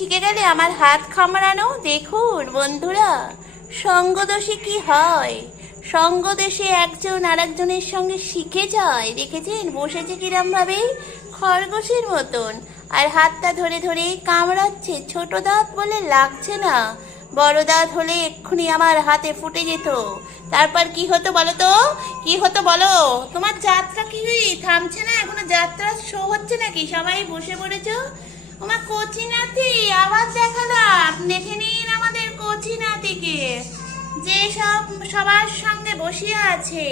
শিখে গেলে আমার হাত খামড়ানো? দেখুন, বন্ধুরা, সঙ্গদোষে কি হয়? সঙ্গদেশে একজন আরেকজনের সঙ্গে শিখে যায়। দেখেছেন? বসেছে কিরম ভাবে খরগোশের মতন। আর হাতটা ধরে ধরে কামড়াচ্ছে। ছোট দাঁত বলে লাগছে না। বড় দাঁত হলে এক্ষুনি আমার হাতে ফুটে যেত। তারপর কি হতো বলো তো? কি হতো বলো? তোমার যাত্রা কি? থামছে না? এখনও যাত্রা শো হচ্ছে নাকি? সবাই বসে পড়েছো? আমার কচি নাতি আবার দেখালাম দেখে নিন আমাদের কচি নাতিকে। যে সব সবার সঙ্গে বসে আছে,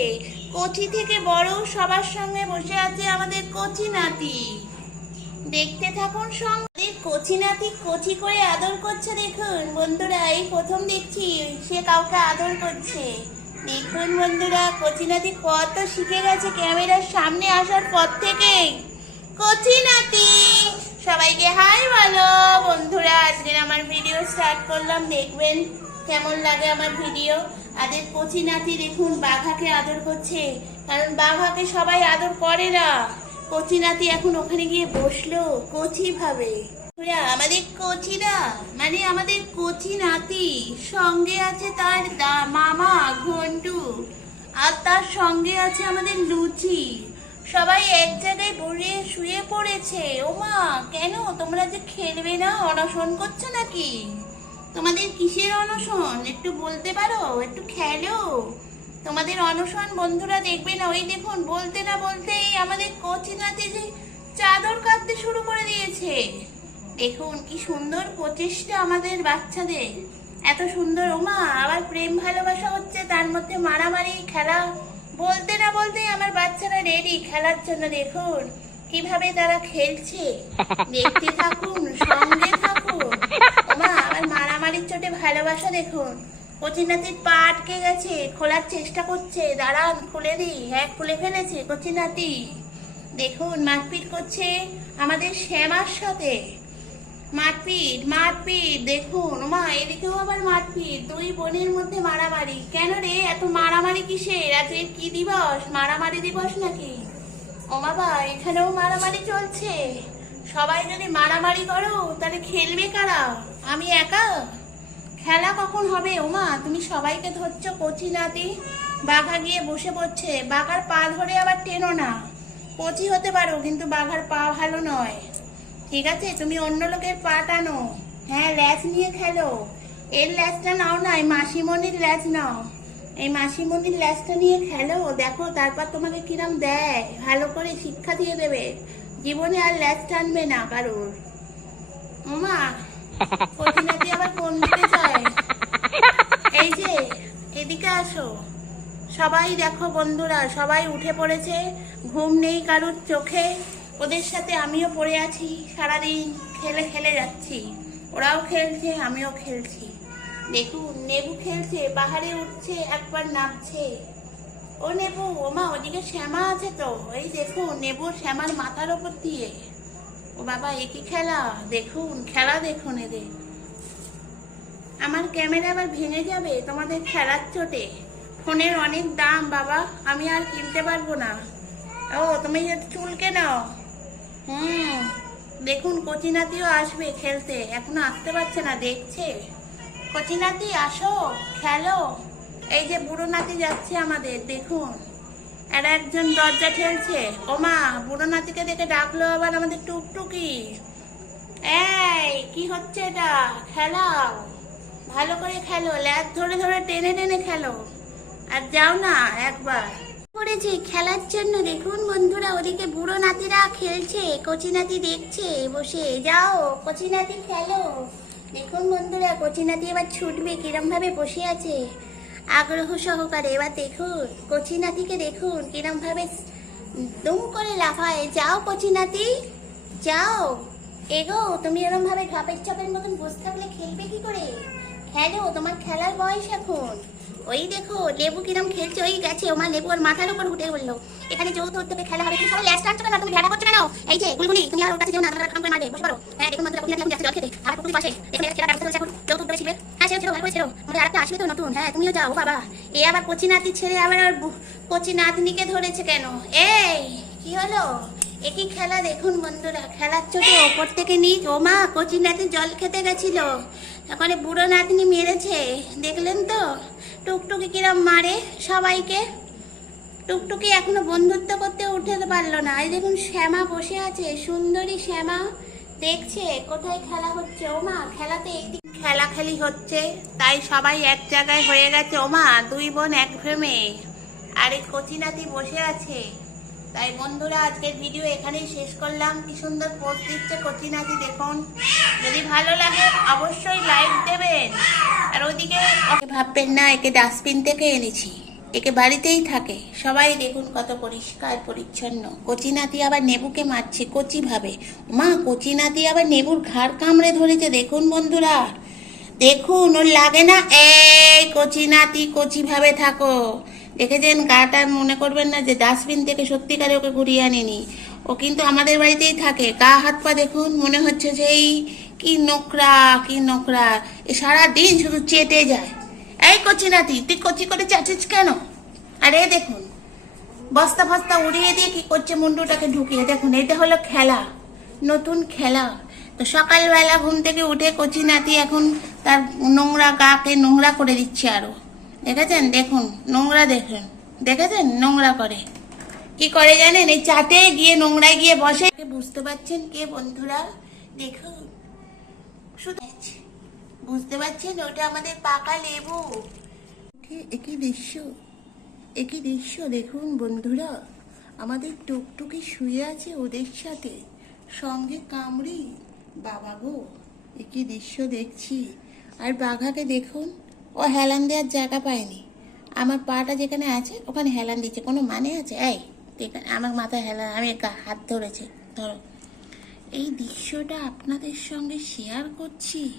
কচি থেকে বড় সবার সঙ্গে বসে আছে আমাদের কচি নাতি। দেখতে থাকুন সঙ্গে। কচি নাতি কচি করে আদর করছে দেখুন। বন্ধুরা, এই প্রথম দেখছি, সে কাউকে আদর করছে। দেখুন বন্ধুরা, কচি নাতি কত শিখে গেছে ক্যামেরার সামনে আসার পর থেকেই। কচি নাতি সবাইকে, হাই বলো। বন্ধুরা, আজকে আমার ভিডিও স্টার্ট করলাম। দেখবেন কেমন লাগে আমার ভিডিও আদের কচি নাতি দেখুন, বাঘাকে আদর করছে। কারণ বাঘাকে সবাই আদর করে না। কচি নাতি এখন ওখানে গিয়ে বসল, কচি ভাবে। আমাদের কচিরা মানে আমাদের কচি নাতি সঙ্গে আছে তার মামা, ঘন্টু। আর তার সঙ্গে আছে আমাদের লুচি। সবাই এক জায়গায় বসে শুয়ে পড়েছে। ওমা, কেন? তোমরা যে খেলবে না? অনশন করছ নাকি? তোমাদের কিসের অনশন? একটু বলতে পারো? একটু খেলো। তোমাদের অনশন বন্ধুরা দেখবে না? ওই দেখুন, বলতে না বলতেই আমাদের কচি নাতি যে চাদর কাটতে শুরু করে দিয়েছে। দেখুন কি সুন্দর প্রচেষ্টা আমাদের বাচ্চাদের। এত সুন্দর, ওমা, আবার প্রেম ভালোবাসা হচ্ছে, তার মধ্যে মারামারি, খেলা। বলতে না বলতেই আমার বাচ্চারা রেডি খেলার জন্য দেখুন। কীভাবে তারা খেলছে। দেখতে থাকুন, সঙ্গে থাকুন। ওমা আবার মারামারির চোটে ভালোবাসা দেখুন। কচিনাতির পা আটকে গেছে, খোলার চেষ্টা করছে। দাঁড়ান, খুলে দিই। হ্যাঁ খুলে ফেলেছে কচিনাতি দেখুন, মারপিট করছে আমাদের শ্যামার সাথে। মারপিট মারপিট, দেখুন। মা এদিকেও আবার মারপিট। দুই বোনের মধ্যে মারামারি। কেন রে? এত মারামারি কিসের? আজকে কি দিবস? মারামারি দিবস নাকি? ও বাবা এখানেও মারামারি চলছে। সবাই যদি মারামারি করো, তাহলে খেলবে কারা? আমি একা? খেলা কখন হবে ওমা? তুমি সবাইকে ধরছো কচি নাতি? বাঘা গিয়ে বসে পড়ছে। বাঘার পা ধরে আবার টেনো না। কচি হতে পারো, কিন্তু বাঘার পা ভালো নয়। ঠিক আছে, তুমি অন্য লোকের পা টানো হ্যাঁ ল্যাচ নিয়ে খেলো। এর ল্যাচটা নাও না, এই মাসিমণির ল্যাচ নাও। এই মাসিমণির ল্যাচটা নিয়ে খেলো, দেখো তারপর তোমাকে কিরম দেয়। ভালো করে শিক্ষা দিয়ে দেবে। জীবনে আর ল্যাচ টানবে না কারোর। ওমা কঠিনাটি আবার কোন দিকে যায়? এই যে, এদিকে আসো। সবাই দেখো বন্ধুরা, সবাই উঠে পড়েছে। ঘুম নেই কারোর চোখে। ওদের সাথে আমিও পড়ে আছি, সারাদিন খেলে খেলে যাচ্ছি। ওরাও খেলছে, আমিও খেলছি। দেখুন নেবু খেলছে, পাহাড়ে উঠছে, একবার নামছে। ও নেবু ওমা, ওদিকে শ্যামা আছে তো? এই দেখুন নেবু শ্যামার মাথার ওপর দিয়ে। ও বাবা, এ কি খেলা? দেখুন খেলা দেখুন এদের। আমার ক্যামেরা আবার ভেঙে যাবে, তোমাদের খেলার চোটে। ফোনের অনেক দাম, বাবা, আমি আর কিনতে পারব না। ও, তুমি যে চুলকে নাও হুম, দেখুন কচিনাতিও আসবে খেলতে। এখনও আসতে পারছে না, দেখছে। কচিনাতি আসো, খেলো। এই যে বুড়ো নাতি যাচ্ছে আমাদের, দেখুন। আর একজন দরজা ঠেলছে। ওমা, বুড়ো নাতিকে দেখে ডাকলো আবার আমাদের টুকটুকি। এই, কি হচ্ছে এটা? খেলাও। ভালো করে খেলো ল্যাচ ধরে ধরে টেনে টেনে খেলো। আর যাও না একবার। করেছে? খেলার জন্য দেখুন বন্ধুরা, ওদিকে বুড়ো নাতিরা খেলছে, কচি নাতি দেখছে, বসে। যাও, কচি নাতি খেলো। দেখুন বন্ধুরা, কচি নাতি এবার ছুটবে, কিরম ভাবে বসে আছে। আগ্রহ সহকারে এবার দেখুন, কচি নাতিকে দেখুন, কিরম ভাবে দুম করে লাফায়। যাও কচি নাতি, যাও। এগো, তুমি এরম ভাবে ঢপের চপের মতন বসে থাকলে খেলবে কি করে? খেলো, তোমার খেলার বয়স এখন। ওই দেখো, লেবু কিরম খেলছে, ওই গেছে আমার লেবু ওর মাথার উপর উঠে বলল এখানে যৌথ উদ্যোগে খেলা হবে তুমি সবাই ল্যাস টানছো না তুমি ভেড়া করছ কেন? এই যে গুলগুলি তুমি আর ওর কাছে যেও না তোমার কাম করে মারবে, বসে পারো হ্যাঁ বন্ধুরা কুমিরা এখন যাচ্ছে, জল খেতে। আর পুকুরি পাশে এখন খেলা ব্যবস্থা চলছে এখন। যৌথ উদ্যোগে ছিল হ্যাঁ সেও ছিল ভালো করে ছিল আমাদের আরেকটা আসবে তো নতুন। হ্যাঁ তুমিও যাও বাবা। এ আবার কচি নাতি ছেড়ে আবার আর কচি নাতনিকে ধরেছে কেন? এই, কি হলো? একই খেলা দেখুন বন্ধুরা, খেলার চোটে ওপর থেকে নিচ। ও মা, কচি নাতি জল খেতে গেছিল। তারপরে বুড়ো নাতনি মেরেছে, দেখলেন তো? টুকটুকি কিরম মারে সবাইকে। টুকটুকি এখনও বন্ধুত্ব করতে উঠতে পারল না। এই দেখুন শ্যামা বসে আছে, সুন্দরী শ্যামা দেখছে, কোথায় খেলা হচ্ছে? ওমা খেলাতে এই দিক খেলাখেলি হচ্ছে, তাই সবাই এক জায়গায় হয়ে গেছে। ওমা দুই বোন এক ফ্রেমে। আর এই কচিনাতি বসে আছে। তাই বন্ধুরা, আজকের ভিডিও এখানেই শেষ করলাম। কি সুন্দর পোস্ট দিচ্ছে কচিনাতি দেখুন। যদি ভালো লাগে, অবশ্যই লাইক দেবেন। আর ওদিকে ভাববেন না, একে ডাস্টবিন থেকে এনেছি। একে বাড়িতেই থাকে। সবাই দেখুন কত পরিষ্কার, পরিচ্ছন্ন। কচি নাতি আবার নেবুকে মারছে, কচি ভাবে। মা কচি নাতি আবার নেবুর ঘাড় কামড়ে ধরেছে, দেখুন বন্ধুরা। দেখুন, ওর লাগে না? এই কচি নাতি কচি ভাবে থাকো। দেখেছেন? গাটা মনে করবেন না যে ডাস্টবিন থেকে সত্যিকারে ওকে ঘুরিয়ে আনেনি। ও কিন্তু আমাদের বাড়িতেই থাকে। গা, হাত, পা দেখুন, মনে হচ্ছে এই কি নোকরা কি নোকরা। এ সারা দিন শুধু চেটে যায়। এই কচি নাতি, তুই কচি করে চাটিস কেন? আরে দেখুন, বস্তা, ফস্তা উড়িয়ে দিয়ে কি করছে মুন্ডুটাকে ঢুকিয়ে? দেখুন, এটা হলো খেলা। নতুন খেলা। তো সকালবেলা ঘুম থেকে উঠে কচি নাতি এখন তার নোংরা গাকে নোংরা করে দিচ্ছে আরও। দেখেছেন? দেখুন, নোংরা দেখুন। দেখেছেন? নোংরা করে। কি করে জানেন? এই চাটে গিয়ে, নোংরায় গিয়ে বসে। বুঝতে পারছেন কে বন্ধুরা? দেখুন। বুঝতে পারছেন? ওটা আমাদের পাকা লেবু। একই দৃশ্য। একই দৃশ্য, দেখুন বন্ধুরা। আমাদের টুকটুকি শুয়ে আছে ওদের সাথে। সঙ্গে কামড়ি। বাবা গো একই দৃশ্য দেখছি? আর বাঘাকে দেখুন, ও হেলান দেওয়ার জায়গা পায়নি। আমার পাটা যেখানে আছে, ওখানে হেলান দিচ্ছে। কোনো মানে আছে? এই আমার মাথায় হেলান, আমি হাত ধরেছে। ধরো। এই দৃশ্যটা আপনাদের সঙ্গে শেয়ার করছি।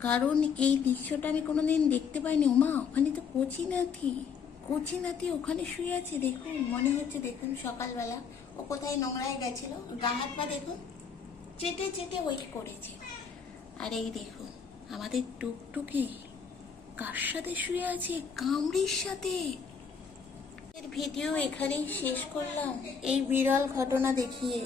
কারণ এই দৃশ্যটা আমি কোনোদিন দেখতে পাইনি। ওমা ওখানে তো কচি নাতি। কচি নাতি ওখানে শুয়ে আছে, দেখুন। মনে হচ্ছে, দেখুন, সকালবেলা। ও কোথায় নোংরায় গেছিল? গা, হাত পা দেখুন। চেটে চেটে ওই করেছে। আর এই দেখুন, আমাদের টুকটুকি কার সাথে শুয়ে আছে? কামড়ির সাথে। ভিডিও এখানেই শেষ করলাম। এই বিরল ঘটনা দেখিয়ে।